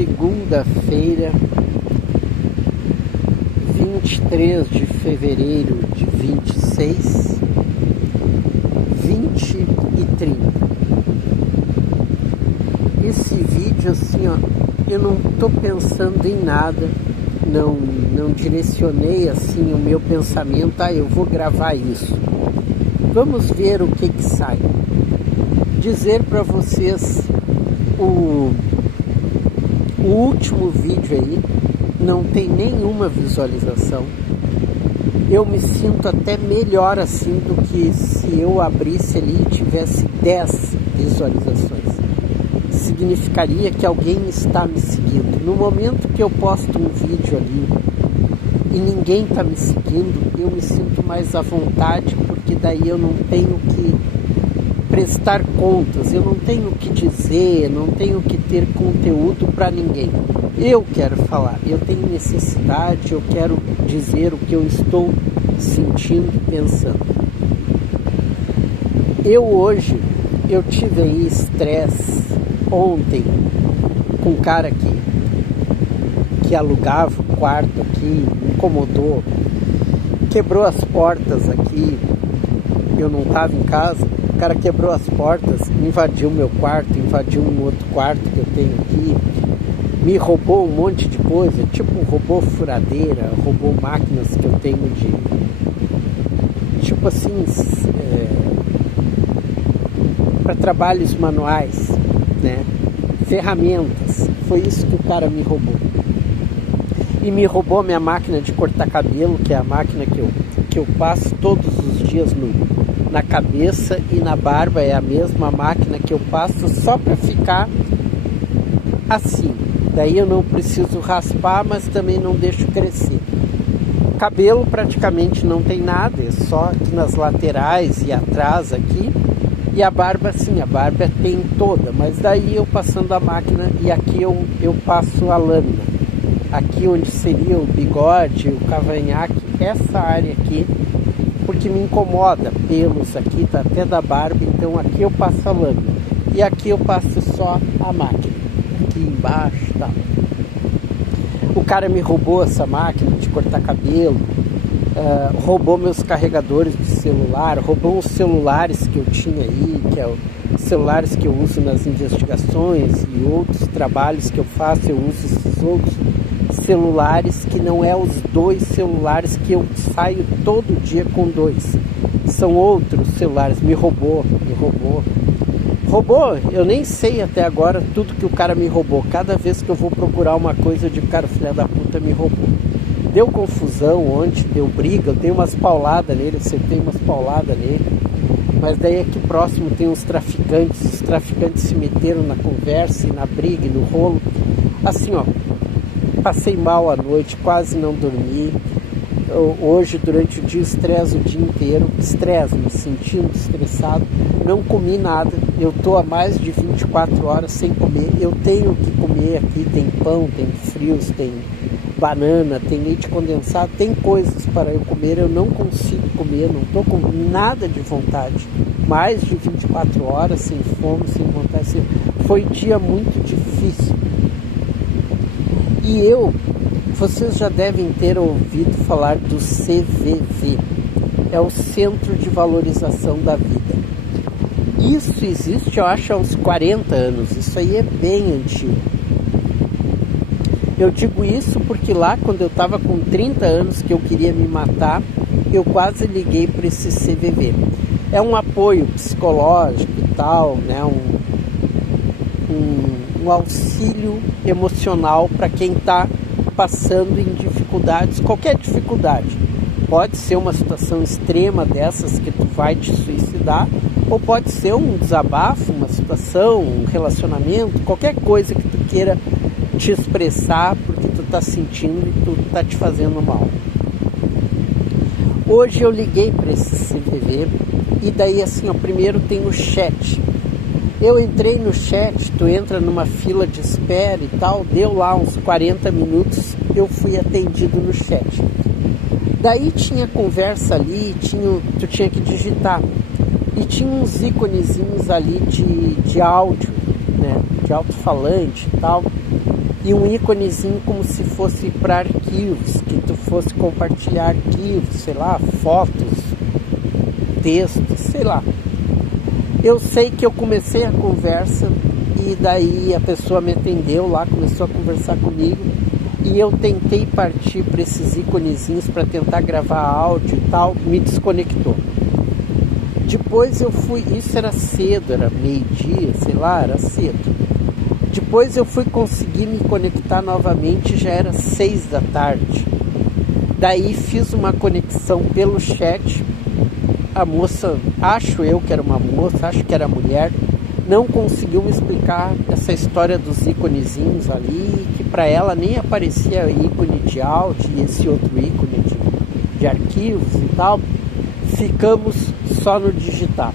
Segunda-feira, 23 de fevereiro de 26, 20h30. Esse vídeo assim, ó, eu não tô pensando em nada, não direcionei assim o meu pensamento, eu vou gravar isso. Vamos ver o que sai. Dizer para vocês, o último vídeo aí não tem nenhuma visualização. Eu me sinto até melhor assim do que se eu abrisse ali e tivesse 10 visualizações. Significaria que alguém está me seguindo. No momento que eu posto um vídeo ali e ninguém está me seguindo, eu me sinto mais à vontade, porque daí eu não tenho que prestar contas, eu não tenho o que dizer, não tenho que ter conteúdo para ninguém. Eu quero falar, eu tenho necessidade, eu quero dizer o que eu estou sentindo e pensando. Hoje tive aí estresse ontem com um cara que alugava o quarto aqui, me incomodou, quebrou as portas aqui, eu não estava em casa. O cara quebrou as portas, invadiu meu quarto, invadiu um outro quarto que eu tenho aqui, me roubou um monte de coisa, tipo roubou furadeira, roubou máquinas que eu tenho tipo assim, para trabalhos manuais, né? Ferramentas. Foi isso que o cara me roubou. E me roubou minha máquina de cortar cabelo, que é a máquina que eu passo todos os dias na cabeça e na barba. É a mesma máquina que eu passo só para ficar assim. Daí eu não preciso raspar, mas também não deixo crescer. Cabelo praticamente não tem nada, é só aqui nas laterais e atrás aqui. E a barba sim, a barba tem toda, mas daí eu passando a máquina e aqui eu passo a lâmina. Aqui onde seria o bigode, o cavanhaque, essa área aqui, porque me incomoda, pelos aqui, tá até da barba, então aqui eu passo a lâmina. E aqui eu passo só a máquina, aqui embaixo, tá. O cara me roubou essa máquina de cortar cabelo, roubou meus carregadores de celular, roubou os celulares que eu tinha aí, que é os celulares que eu uso nas investigações e outros trabalhos que eu faço, eu uso esses outros celulares que não é os 2 celulares que eu saio todo dia com 2, são outros celulares. Me roubou, eu nem sei até agora tudo que o cara me roubou. Cada vez que eu vou procurar uma coisa, eu digo, cara, filha da puta me roubou. Deu confusão ontem, deu briga, eu dei umas pauladas nele, acertei umas pauladas nele, mas daí aqui próximo tem uns traficantes, os traficantes se meteram na conversa e na briga e no rolo, assim ó, passei mal à noite, quase não dormi. Hoje durante o dia estresse o dia inteiro, me sentindo estressado, não comi nada, eu tô há mais de 24 horas sem comer, eu tenho que comer aqui, tem pão, tem frios, tem banana, tem leite condensado, tem coisas para eu comer, eu não consigo comer, não tô com nada de vontade, mais de 24 horas sem fome, sem vontade, foi um dia muito difícil. E vocês já devem ter ouvido falar do CVV, é o Centro de Valorização da Vida. Isso existe, eu acho, há uns 40 anos, isso aí é bem antigo. Eu digo isso porque lá, quando eu estava com 30 anos, que eu queria me matar, eu quase liguei para esse CVV. É um apoio psicológico e tal, né? Um auxílio emocional para quem está passando em dificuldades, qualquer dificuldade. Pode ser uma situação extrema dessas que tu vai te suicidar, ou pode ser um desabafo, uma situação, um relacionamento, qualquer coisa que tu queira te expressar porque tu tá sentindo e tu tá te fazendo mal. Hoje eu liguei para esse CVV e daí assim, ó, primeiro tem o chat. Eu entrei no chat, tu entra numa fila de espera e tal, deu lá uns 40 minutos, eu fui atendido no chat. Daí tinha conversa ali, tu tinha que digitar. E tinha uns íconezinhos ali de áudio, né? De alto-falante e tal. e um íconezinho como se fosse para arquivos, que tu fosse compartilhar arquivos, sei lá, fotos, textos, sei lá. Eu sei que eu comecei a conversa e daí a pessoa me atendeu lá, começou a conversar comigo e eu tentei partir para esses íconezinhos para tentar gravar áudio e tal, me desconectou. Depois eu fui, isso era cedo, era meio-dia, sei lá, era cedo. Depois eu fui conseguir me conectar novamente, já era 6 da tarde. Daí fiz uma conexão pelo chat. A moça, acho eu que era uma moça, acho que era mulher, não conseguiu me explicar essa história dos íconezinhos ali, que para ela nem aparecia ícone de áudio e esse outro ícone de arquivos e tal. Ficamos só no digital.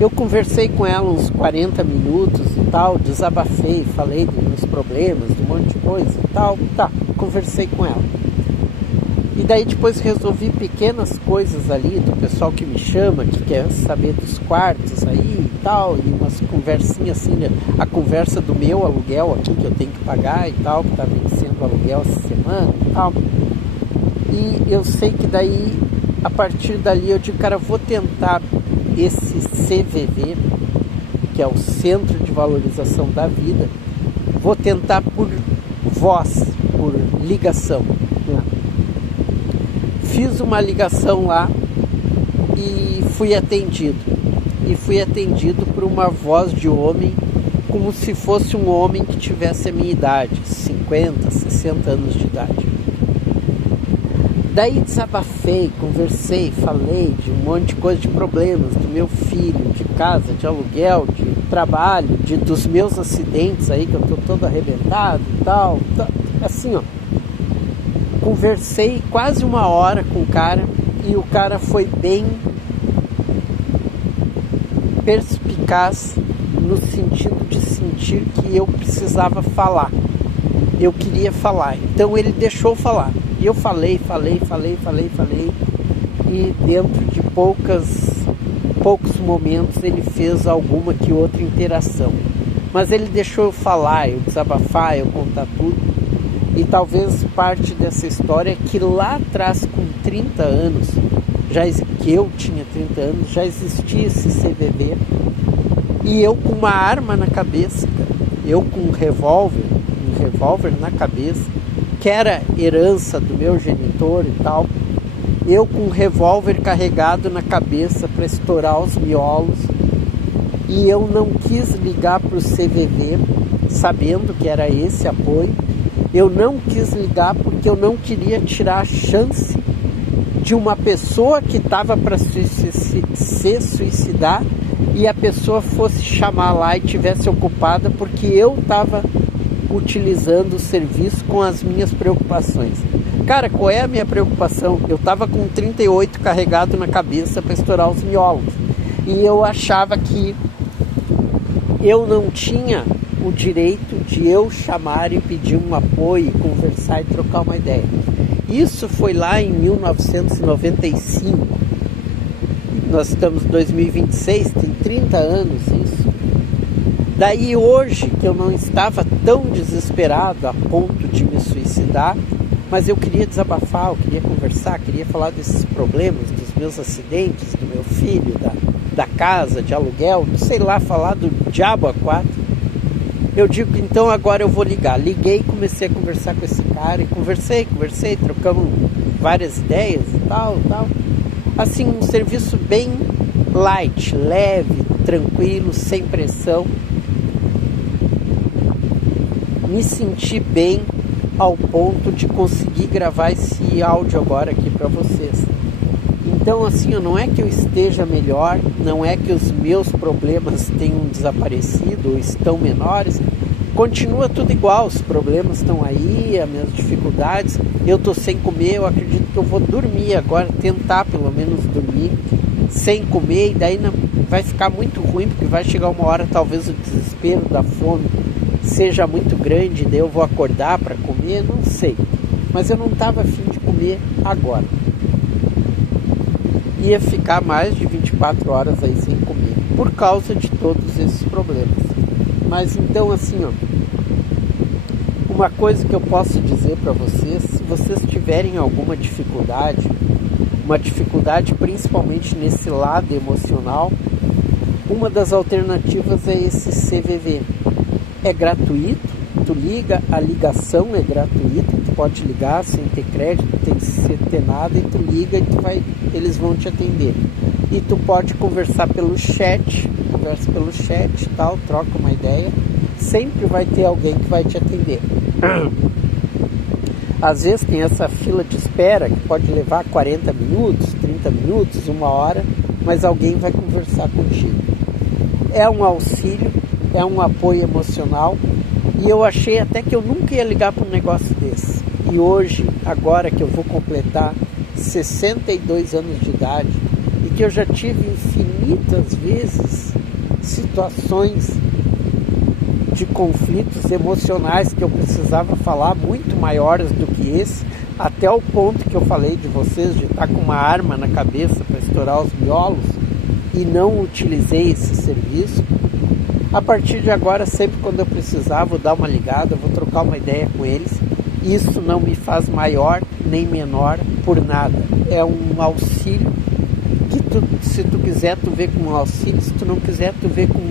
Eu conversei com ela uns 40 minutos e tal, desabafei, falei dos meus problemas, de um monte de coisa e tal. Tá, conversei com ela. E daí depois resolvi pequenas coisas ali do pessoal que me chama, que quer saber dos quartos aí e tal, e umas conversinhas assim, né? A conversa do meu aluguel aqui que eu tenho que pagar e tal, que tá vencendo o aluguel essa semana e tal. E eu sei que daí, a partir dali eu digo, cara, vou tentar esse CVV, que é o Centro de Valorização da Vida, vou tentar por voz, por ligação, né? Fiz uma ligação lá e fui atendido. E fui atendido por uma voz de homem, como se fosse um homem que tivesse a minha idade, 50, 60 anos de idade. Daí desabafei, conversei, falei de um monte de coisa, de problemas do meu filho, de casa, de aluguel, de trabalho, dos meus acidentes aí, que eu tô todo arrebentado e tal. Assim, ó. Conversei quase 1 hora com o cara e o cara foi bem perspicaz no sentido de sentir que eu precisava falar. Eu queria falar, então ele deixou falar. E eu falei. E dentro de poucos momentos ele fez alguma que outra interação. Mas ele deixou eu falar, eu desabafar, eu contar tudo. E talvez parte dessa história é que lá atrás, com 30 anos, que eu tinha 30 anos, já existia esse CVV. E eu com uma arma na cabeça, cara, eu com um revólver na cabeça, que era herança do meu genitor e tal, eu com um revólver carregado na cabeça para estourar os miolos, e eu não quis ligar para o CVV sabendo que era esse apoio. Eu não quis ligar porque eu não queria tirar a chance de uma pessoa que estava para se suicidar e a pessoa fosse chamar lá e tivesse ocupada porque eu estava utilizando o serviço com as minhas preocupações. Cara, qual é a minha preocupação? Eu estava com 38 carregado na cabeça para estourar os miolos. E eu achava que eu não tinha o direito de eu chamar e pedir um apoio, conversar e trocar uma ideia. Isso foi lá em 1995. Nós estamos em 2026, tem 30 anos isso. Daí hoje, que eu não estava tão desesperado a ponto de me suicidar, mas eu queria desabafar, eu queria conversar, queria falar desses problemas, dos meus acidentes, do meu filho, da casa, de aluguel, sei lá, falar do diabo a quatro. Eu digo, então agora eu vou ligar. Liguei, comecei a conversar com esse cara, e conversei, trocamos várias ideias e tal. Assim, um serviço bem light, leve, tranquilo, sem pressão. Me senti bem ao ponto de conseguir gravar esse áudio agora aqui para vocês. Então, assim, não é que eu esteja melhor, não é que os meus problemas tenham desaparecido ou estão menores, continua tudo igual, os problemas estão aí, as minhas dificuldades, eu estou sem comer, eu acredito que eu vou dormir agora, tentar pelo menos dormir sem comer, e daí não, vai ficar muito ruim, porque vai chegar uma hora, talvez o desespero da fome seja muito grande, daí eu vou acordar para comer, não sei, mas eu não estava afim de comer agora. Ia ficar mais de 24 horas aí sem comer, por causa de todos esses problemas. Mas então assim, ó, Uma coisa que eu posso dizer para vocês, se vocês tiverem alguma dificuldade, uma dificuldade principalmente nesse lado emocional, uma das alternativas é esse CVV. É gratuito, tu liga, a ligação é gratuita, tu pode ligar sem ter crédito, sem ter nada, e tu liga e eles vão te atender. E tu pode conversar pelo chat, conversa pelo chat e tal, troca uma ideia, sempre vai ter alguém que vai te atender. Às vezes tem essa fila de espera que pode levar 40 minutos, 30 minutos, 1 hora, mas alguém vai conversar contigo. É um auxílio, é um apoio emocional, e eu achei até que eu nunca ia ligar para um negócio desse. E hoje, agora que eu vou completar 62 anos de idade, e que eu já tive infinitas vezes situações de conflitos emocionais que eu precisava falar, muito maiores do que esse, até o ponto que eu falei de vocês, de estar com uma arma na cabeça para estourar os miolos, e não utilizei esse serviço. A partir de agora, sempre quando eu precisar, vou dar uma ligada, vou trocar uma ideia com eles. Isso não me faz maior nem menor por nada. É um auxílio que se tu quiser, tu vê como um auxílio. Se tu não quiser, tu vê como,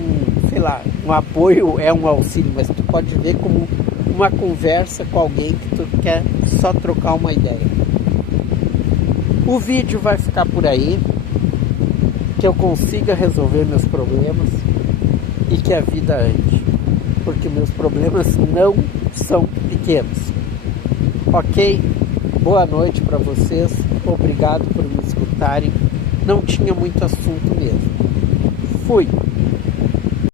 sei lá, um apoio é um auxílio, mas tu pode ver como uma conversa com alguém que tu quer só trocar uma ideia. O vídeo vai ficar por aí, que eu consiga resolver meus problemas e que a vida ande, porque meus problemas não são pequenos. Ok? Boa noite para vocês, obrigado por me escutarem. Não tinha muito assunto mesmo. Fui!